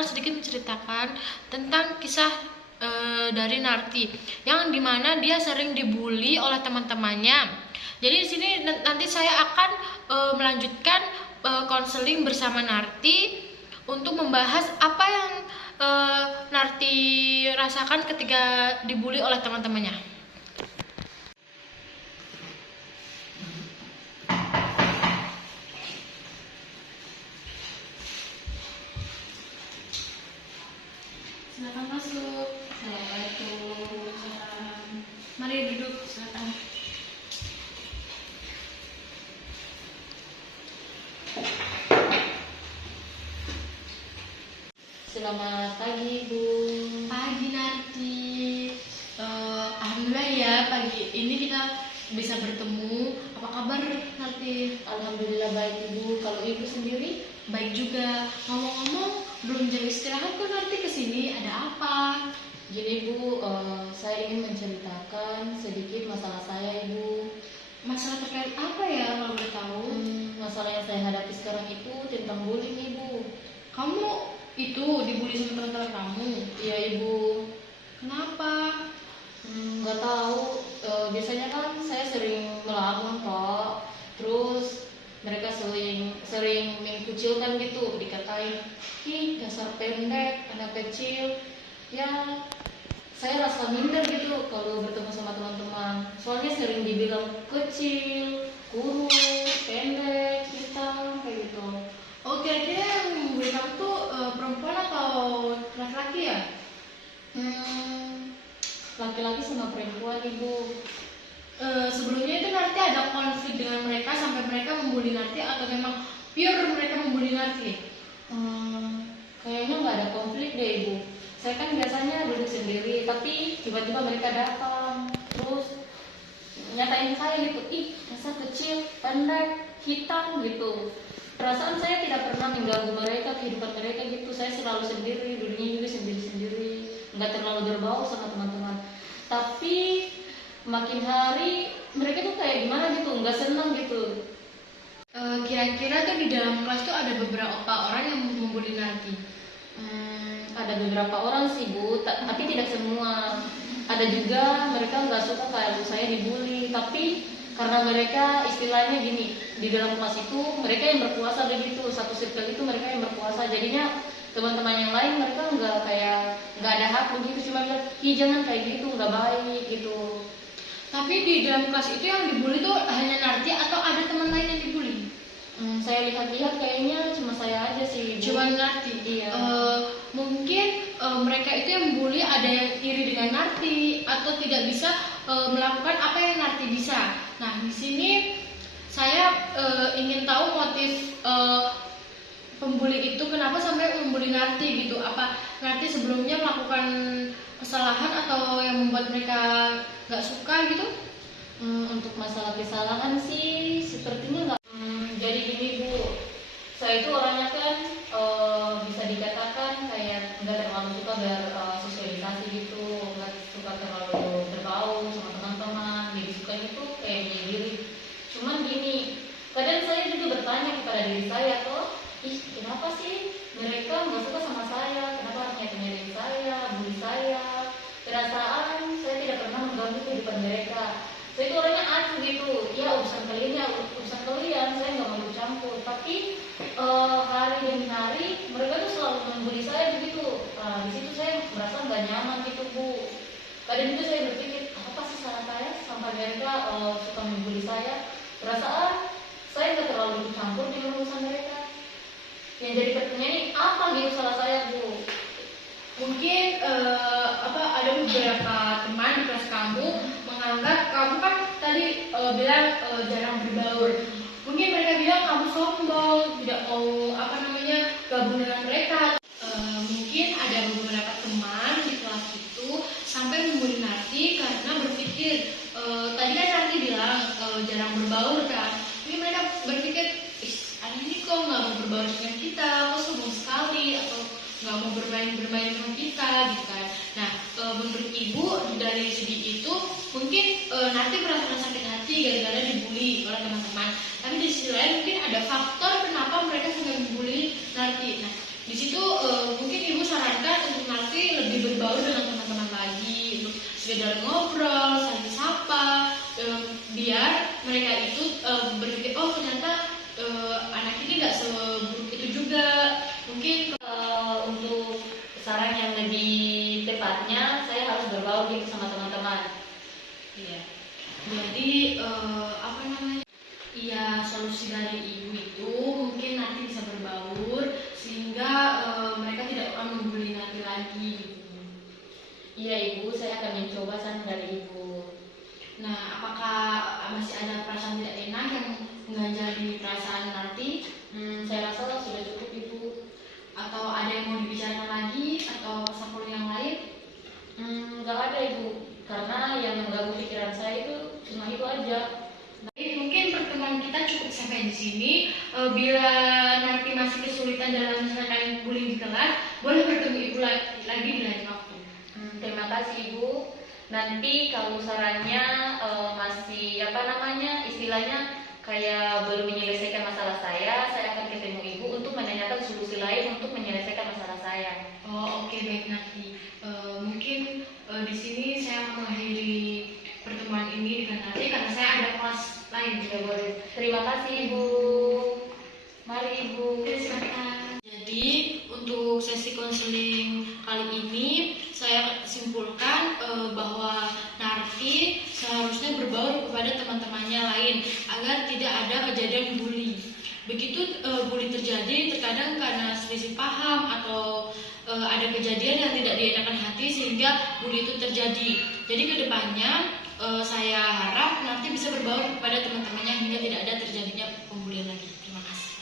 akan sedikit menceritakan tentang kisah dari Narti, yang dimana dia sering dibully oleh teman-temannya. Jadi di sini nanti saya akan melanjutkan konseling bersama Narti untuk membahas apa yang Narti rasakan ketika dibully oleh teman-temannya. Silakan masuk. Assalamualaikum. Mari duduk, silakan. Selamat pagi, Bu. Pagi Narti. Alhamdulillah ya, pagi ini kita bisa bertemu. Apa kabar Narti? Alhamdulillah baik, Ibu. Kalau Ibu sendiri? Baik juga. Ngomong-ngomong, belum jam istirahat kok Narti kesini. Ada apa? Jadi, Bu, saya ingin menceritakan sedikit masalah saya, Ibu. Masalah terkait apa ya kalau boleh tahu? Masalah yang saya hadapi sekarang itu tentang bullying, Ibu. Kamu itu dibully sama teman-teman kamu? Iya, Ibu. Kenapa? Nggak tahu. Biasanya kan saya sering melamun, Pak. Terus mereka sering mengkucilkan gitu, dikatain, "Ih, dasar pendek, anak kecil." Ya, saya rasa minder gitu kalau bertemu sama teman-teman. Soalnya sering dibilang kecil, kurus, pendek, hitam, kayak gitu. Oh, kira-kira yang membuli kamu tuh perempuan atau laki-laki ya? Laki-laki sama perempuan, Ibu. Sebelumnya itu Narti ada konflik dengan mereka sampai mereka membuli Narti, atau memang pure mereka membuli Narti? Kayaknya nggak ada konflik deh, Ibu. Saya kan biasanya duduk sendiri, tapi tiba-tiba mereka datang, terus nyatain saya gitu, "Ih, dasar kecil, pendek, hitam," gitu. Perasaan saya tidak pernah mengganggu mereka, kehidupan mereka gitu. Saya selalu sendiri, duduknya juga sendiri-sendiri, nggak terlalu berbau sama teman-teman. Tapi makin hari mereka tuh kayak gimana gitu, nggak senang gitu. Kira-kira tuh di dalam kelas tuh ada beberapa orang yang membuli Narti? Ada beberapa orang sih, Bu, tapi tidak semua. Ada juga mereka nggak suka kalau saya dibully, tapi karena mereka istilahnya gini, di dalam kelas itu mereka yang berkuasa begitu, satu circle itu mereka yang berkuasa, jadinya teman-teman yang lain mereka nggak ada hak begitu, cuma bilang, "Ih, jangan kayak gitu, nggak baik," gitu. Tapi di dalam kelas itu yang dibully tuh hanya Narti atau ada teman lain yang dibully? Saya lihat-lihat kayaknya cuma saya aja sih, Bu. Cuma Narti. Iya. Mungkin mereka itu yang bully ada yang iri dengan Narti atau tidak bisa melakukan apa yang Narti bisa. Nah, di sini saya ingin tahu motif pembuli itu kenapa sampai membuli Narti gitu. Apa Narti sebelumnya melakukan kesalahan atau yang membuat mereka nggak suka gitu? Untuk masalah kesalahan sih sepertinya nggak. Jadi gini, Bu, saya itu orangnya kan bisa dikatakan kayak nggak terlalu suka bersosialisasi gitu, nggak suka terlalu berbau sama teman-teman. Jadi sukanya tuh kayak menyendiri. Cuman gini, kadang saya juga bertanya kepada diri saya tuh, "Ih, kenapa sih mereka nggak suka sama saya? Kenapa harus nyakitin saya, bully saya?" Perasaan saya tidak pernah mengganggu kehidupan mereka. Saya itu orangnya acuh gitu, ya urusan kalian, saya nggak mau campur. Tapi hari demi hari mereka tuh selalu membuli saya begitu. Di situ saya merasa nggak nyaman gitu, Bu. Kadang itu saya berpikir, apa sih salah saya sampai mereka suka membuli saya? Perasaan saya nggak terlalu campur dengan urusan mereka. Yang jadi pertanyaan ini, apa gitu salah saya, Bu? Mungkin ada beberapa teman di kelas kamu menganggap kamu kan tadi bilang jarang berbaur. Mungkin mereka bilang kamu sombong, tidak mau gabung dengan mereka. Mungkin ada beberapa teman di kelas itu sampai membuli Narti karena berpikir tadi kan Narti bilang jarang berbaur kan. Jadi mereka berpikir, ini kok nggak mau berbaur dengan kita, kok sombong sekali, atau nggak mau bermain dengan kita gitu kan. Nah, menurut Ibu dari segi itu mungkin Narti merasa sakit hati gara-gara dibully oleh teman-teman. Tapi di sisi lain mungkin ada faktor kenapa mereka sampai membully Narti. Nah, di situ mungkin Ibu sekedar ngobrol, saling sapa, biar mereka itu berpikir, oh ternyata anak ini nggak seburuk itu juga. Mungkin Untuk saran yang lebih tepatnya, saya harus berbaur gitu sama teman-teman. Iya. jadi apa namanya? Iya, solusi dari ibu itu mungkin nanti bisa berbaur sehingga mereka tidak akan membuli nanti lagi gitu. Iya ibu, saya akan mencoba saran dari ibu. Nah, apakah masih ada perasaan tidak enak yang menjadi perasaan nanti? Saya rasa sudah cukup ibu. Atau ada yang mau dibicarakan lagi atau sampul yang lain? Nggak ada ibu, karena yang mengganggu pikiran saya itu cuma itu aja. Baik, mungkin pertemuan kita cukup sampai di sini. Bila nanti masih kesulitan dalam menyelesaikan bullying di kelas, boleh bertemu ibu lagi di lain waktu. Terima kasih ibu. Nanti kalau sarannya masih istilahnya kayak belum menyelesaikan masalah saya akan ketemu ibu untuk menanyakan solusi lain untuk menyelesaikan masalah saya. Oh, oke, baik nanti. Mungkin di sini saya akan mengakhiri pertemuan ini dengan nanti karena saya ada kelas lain. Ya boleh. Terima kasih ibu. Mari ibu. Silakan. Jadi untuk sesi konseling kali ini saya simpulkan bahwa Narti seharusnya berbaur kepada teman-temannya lain agar tidak ada kejadian bully. Begitu bully terjadi terkadang karena selisih paham atau ada kejadian yang tidak dienakan hati sehingga bully itu terjadi. Jadi kedepannya saya harap nanti bisa berbaur kepada teman-temannya hingga tidak ada terjadinya pembulian lagi. Terima kasih.